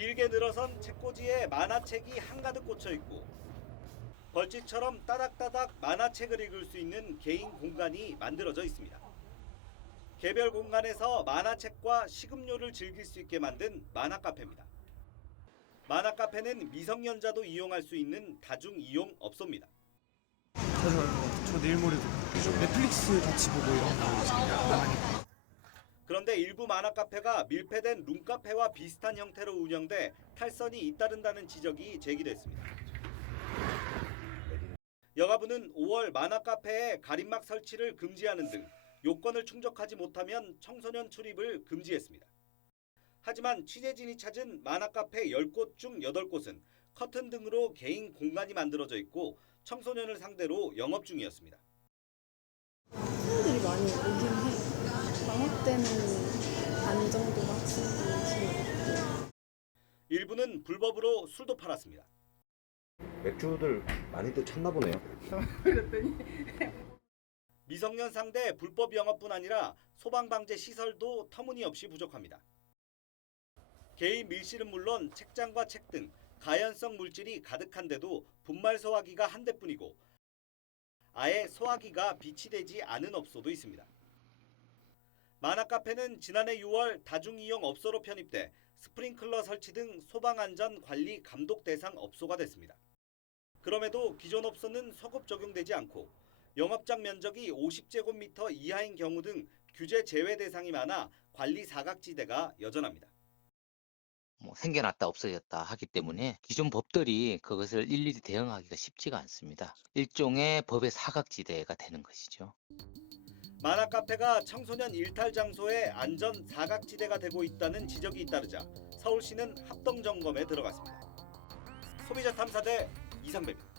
길게 늘어선 책꽂이에 만화책이 한가득 꽂혀 있고 벌집처럼 따닥따닥 만화책을 읽을 수 있는 개인 공간이 만들어져 있습니다. 개별 공간에서 만화책과 식음료를 즐길 수 있게 만든 만화 카페입니다. 만화 카페는 미성년자도 이용할 수 있는 다중 이용 업소입니다. 자주 저 내일 모레도 넷플릭스 같이 보고 이런 거 많이 그런데 일부 만화 카페가 밀폐된 룸카페와 비슷한 형태로 운영돼 탈선이 잇따른다는 지적이 제기됐습니다. 여가부는 5월 만화 카페에 가림막 설치를 금지하는 등 요건을 충족하지 못하면 청소년 출입을 금지했습니다. 하지만 취재진이 찾은 만화 카페 10곳 중 8곳은 커튼 등으로 개인 공간이 만들어져 있고 청소년을 상대로 영업 중이었습니다. 학생들이 많이 오긴 해. 방학 때는 반 정도 학생들이. 일부는 불법으로 술도 팔았습니다. 맥주들 많이들 찾나 보네요. 미성년 상대 불법 영업뿐 아니라 소방 방제 시설도 터무니없이 부족합니다. 개인 밀실은 물론 책장과 책 등 가연성 물질이 가득한데도 분말 소화기가 한 대뿐이고 아예 소화기가 비치되지 않은 업소도 있습니다. 만화 카페는 지난해 6월 다중이용 업소로 편입돼 스프링클러 설치 등 소방 안전 관리 감독 대상 업소가 됐습니다. 그럼에도 기존 업소는 소급 적용되지 않고 영업장 면적이 50제곱미터 이하인 경우 등 규제 제외 대상이 많아 관리 사각지대가 여전합니다. 뭐 생겨났다 없어졌다 하기 때문에 기존 법들이 그것을 일일이 대응하기가 쉽지가 않습니다. 일종의 법의 사각지대가 되는 것이죠. 만화 카페가 청소년 일탈 장소의 안전 사각지대가 되고 있다는 지적이 잇따르자 서울시는 합동 점검에 들어갔습니다. 소비자 탐사대 이상배입니다.